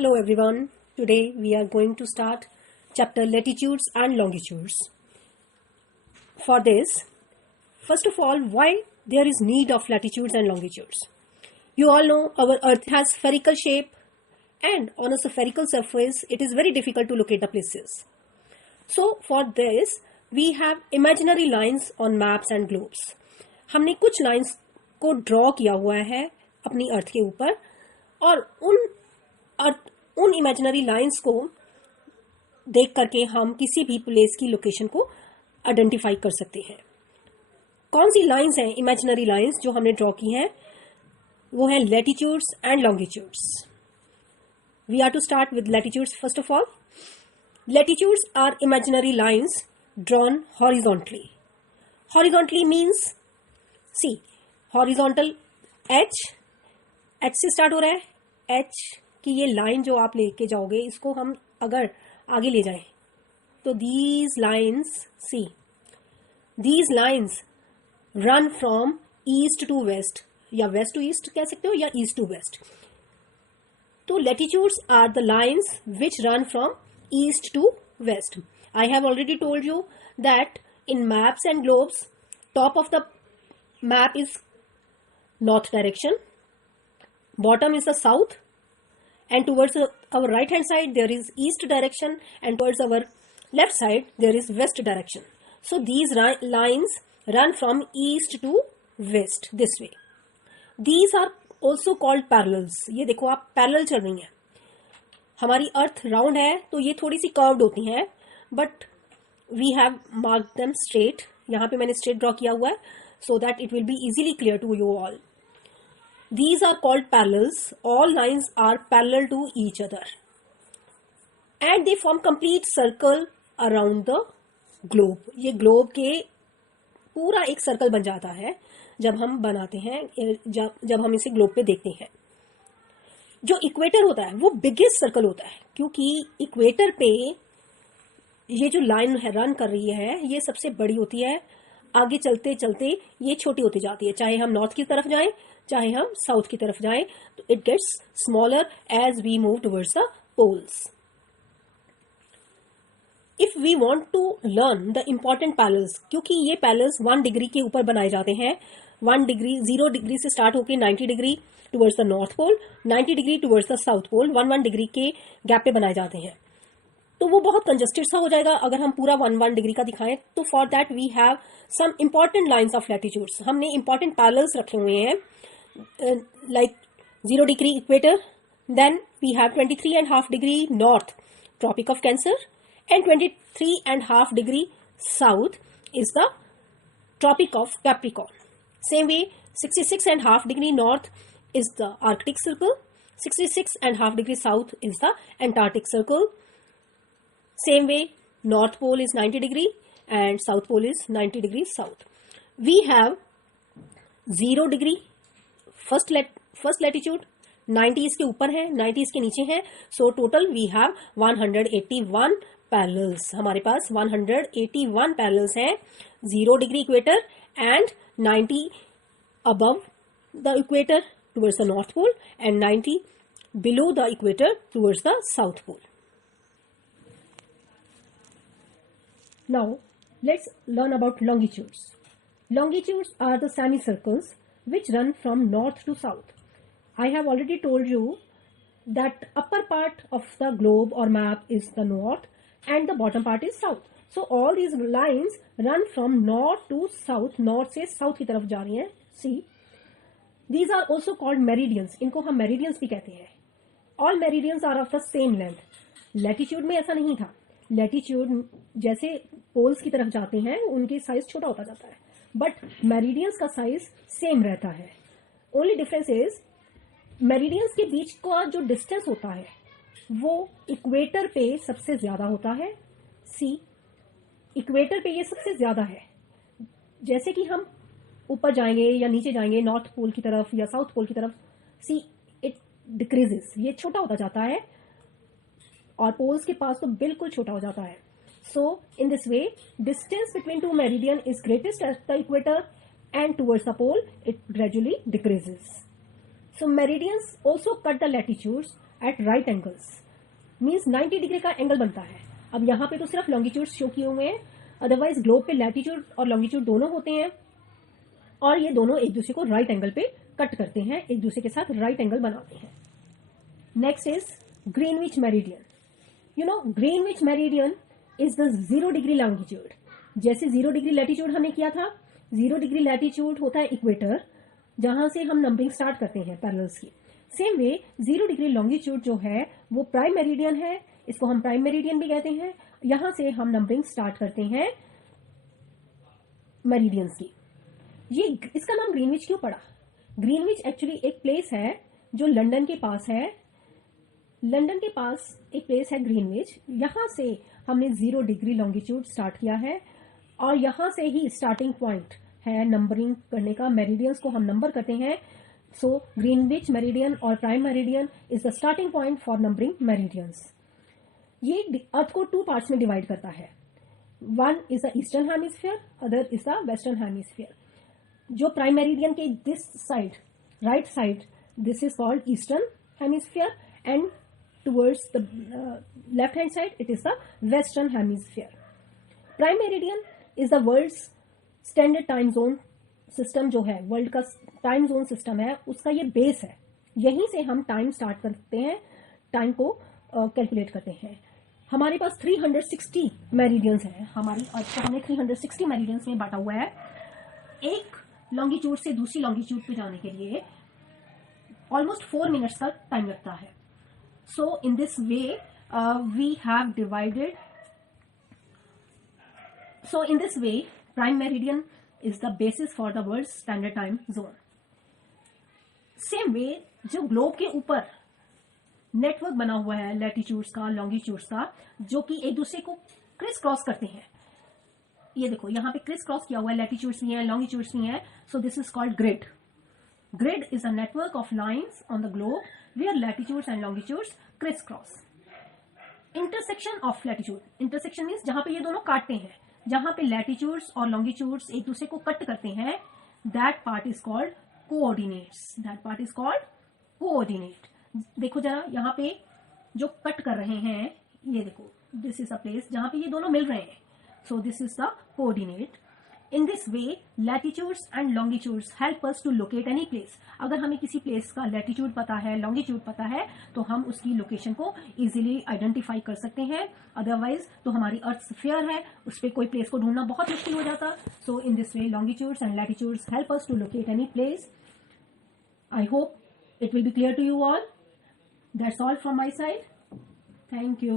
Hello everyone. Today we are going to start chapter latitudes and longitudes. For this, first of all, why there is need of latitudes and longitudes. You all know our earth has spherical shape and on a spherical surface it is very difficult to locate the places. So for this we have imaginary lines on maps and globes. हमने कुछ lines को draw किया हुआ है अपनी अर्थ के ऊपर और उन इमेजिनरी लाइंस को देख करके हम किसी भी प्लेस की लोकेशन को आइडेंटिफाई कर सकते हैं. कौन सी लाइंस हैं इमेजिनरी लाइंस जो हमने ड्रॉ की हैं? वो हैं latitudes and longitudes. We are to start with latitudes. First of all, latitudes are imaginary lines drawn horizontally. Horizontally means see horizontal H से स्टार्ट हो रहा है. एच कि ये लाइन जो आप लेके जाओगे इसको हम अगर आगे ले जाएं तो these lines run from east to west या वेस्ट टू ईस्ट कह सकते हो या ईस्ट टू वेस्ट. तो latitudes are the lines which run from east to west. I have already told you that in maps and globes top of the map is north direction, bottom is the south, and towards our right hand side there is east direction, and towards our left side there is west direction. So these lines run from east to west this way. These are also called parallels. ये देखो आप parallel चल रही हैं. हमारी अर्थ round है तो ये थोड़ी सी कर्व्ड होती हैं, but we have marked them straight. यहाँ पे मैंने स्ट्रेट ड्रॉ किया हुआ है so that it will be easily clear to you all. These are called parallels. All lines are parallel to each other and they form complete circle around the globe. ये globe के पूरा एक circle बन जाता है जब हम बनाते हैं, जब हम इसे globe पे देखते हैं. जो इक्वेटर होता है वो बिगेस्ट सर्कल होता है क्योंकि इक्वेटर पे ये जो लाइन है रन कर रही है ये सबसे बड़ी होती है. आगे चलते चलते ये छोटी होती जाती है. चाहे हम नॉर्थ की तरफ जाएं चाहे हम साउथ की तरफ जाएं तो it gets smaller as we move towards the poles. If we want to learn the important parallels, क्योंकि ये पैरेलल्स 1 डिग्री के ऊपर बनाए जाते हैं. 1 डिग्री 0 डिग्री से स्टार्ट होकर 90 degree towards the north pole, 90 degree towards the south pole, 1 degree के गैप पे बनाए जाते हैं. तो वो बहुत कंजस्टेड सा हो जाएगा अगर हम पूरा 1 डिग्री का दिखाएं. तो for that we have some important lines of latitudes. हमने इंपॉर्टेंट पैरेलल्स रखे हुए हैं like 0 degree equator, then we have 23.5 degree north Tropic of Cancer, and 23.5 degree south is the Tropic of Capricorn. Same way 66.5 degree north is the Arctic Circle, 66.5 degree south is the Antarctic Circle. Same way North Pole is 90 degree and South Pole is 90 degree south. We have 0 degree first latitude, 90 इसके ऊपर है, 90 इसके नीचे है. So total we have 181 parallels. हमारे पास 181 parallels हैं 0 degree equator and 90 above the equator towards the north pole and 90 below the equator towards the south pole. Now let's learn about longitudes. Longitudes are the semicircles which run from north to south. I have already told you that upper part of the globe or map is the north and the bottom part is south. So all these lines run from north to south. North से south की तरफ जा रही हैं. See, these are also called meridians. इनको हम meridians भी कहते हैं. All meridians are of the same length. Latitude में ऐसा नहीं था. Latitude जैसे poles की तरफ जाते हैं उनकी साइज छोटा होता जाता है, बट मेरिडियंस का साइज सेम रहता है. ओनली डिफरेंस इज मेरिडियंस के बीच का जो डिस्टेंस होता है वो इक्वेटर पे सबसे ज्यादा होता है. सी इक्वेटर पे ये सबसे ज्यादा है. जैसे कि हम ऊपर जाएंगे या नीचे जाएंगे नॉर्थ पोल की तरफ या साउथ पोल की तरफ, सी इट डिक्रीजेस, ये छोटा होता जाता है और पोल्स के पास तो बिल्कुल छोटा हो जाता है. So in this way distance between two meridian is greatest at the equator and towards the pole it gradually decreases. So meridians also cut the latitudes at right angles, means 90 degree का angle बनता है। अब यहाँ पे तो सिर्फ longitude show किए हुए हैं, अदरवाइज ग्लोब पे लैटिट्यूड और लॉन्गिट्यूड दोनों होते हैं, और ये दोनों एक दूसरे को राइट एंगल पे कट करते हैं, एक दूसरे के साथ राइट एंगल बनाते हैं। Next is Greenwich meridian. You know Greenwich meridian is the 0 degree longitude. जैसे 0 डिग्री लैटिट्यूड हमने किया था, 0 डिग्री लैटिट्यूड होता है इक्वेटर, जहां से हम नंबरिंग स्टार्ट करते हैं पैरेलल्स की। सेम वे 0 डिग्री लॉन्गिट्यूड जो है वो प्राइम मेरिडियन है, इसको हम प्राइम मेरिडियन भी कहते हैं। यहां से हम नंबरिंग स्टार्ट करते हैं मेरिडियंस की। ये इसका नाम ग्रीनविच क्यों पड़ा? ग्रीनविच एक्चुअली एक प्लेस है जो लंदन के पास है। लंदन के पास एक प्लेस है ग्रीनविच, यहां से हमने 0 डिग्री लॉन्गिट्यूड स्टार्ट किया है, और यहां से ही स्टार्टिंग पॉइंट है नंबरिंग करने का। मेरिडियंस को हम नंबर करते हैं। सो ग्रीनविच मेरिडियन और prime meridian is the starting point for numbering meridians. ये अर्थ को 2 पार्ट्स में डिवाइड करता है। One is the eastern hemisphere, other is the western hemisphere. जो प्राइम मेरिडियन के this side, right side, this is called eastern hemisphere, and towards the left hand side it is the western hemisphere. Prime meridian is the world's standard time zone system, जो है world का time zone system है, उसका ये base है। यहीं से हम टाइम स्टार्ट करते हैं, टाइम को कैलकुलेट करते हैं। हमारे पास 360 मेरिडियंस है। हमारी अर्थ को हमने 360 मेरिडियंस में बांटा हुआ है। एक लॉन्गिट्यूड से दूसरी लॉन्गिट्यूड पे जाने के लिए ऑलमोस्ट 4 मिनट्स का टाइम लगता है। So in this way we have divided, so in this way prime meridian is the basis for the world standard time zone. Same way जो ग्लोब के ऊपर नेटवर्क बना हुआ है लैटिट्यूड्स का, लॉन्गिट्यूड्स का, जो कि एक दूसरे को क्रिस क्रॉस करते हैं। ये देखो यहाँ पे क्रिस क्रॉस किया हुआ है, लैटिट्यूड्स भी हैं, लॉन्गिट्यूड्स भी हैं। So this is called grid. Grid is a network of lines on the globe where latitudes and longitudes crisscross. Intersection of latitude, intersection means जहां पे ये दोनों काटते हैं, जहां पे लैटिट्यूड्स और लॉन्गिट्यूड्स एक दूसरे को कट करते हैं, that part is called coordinates. That part is called coordinate. देखो जरा यहाँ पे जो कट कर रहे हैं, ये देखो, दिस इज अ प्लेस जहां पे ये दोनों मिल रहे हैं। So this is the coordinate. In this way latitudes and longitudes help us to locate any place. अगर हमें किसी प्लेस का लैटिट्यूड पता है, लॉन्गिट्यूड पता है, तो हम उसकी लोकेशन को इजीली आइडेंटिफाई कर सकते हैं। अदरवाइज तो हमारी अर्थ स्फीयर है, उस पर कोई प्लेस को ढूंढना बहुत मुश्किल हो जाता। So in this way longitudes and latitudes help us to locate any place. I hope it will be clear to you all. That's all from my side. Thank you.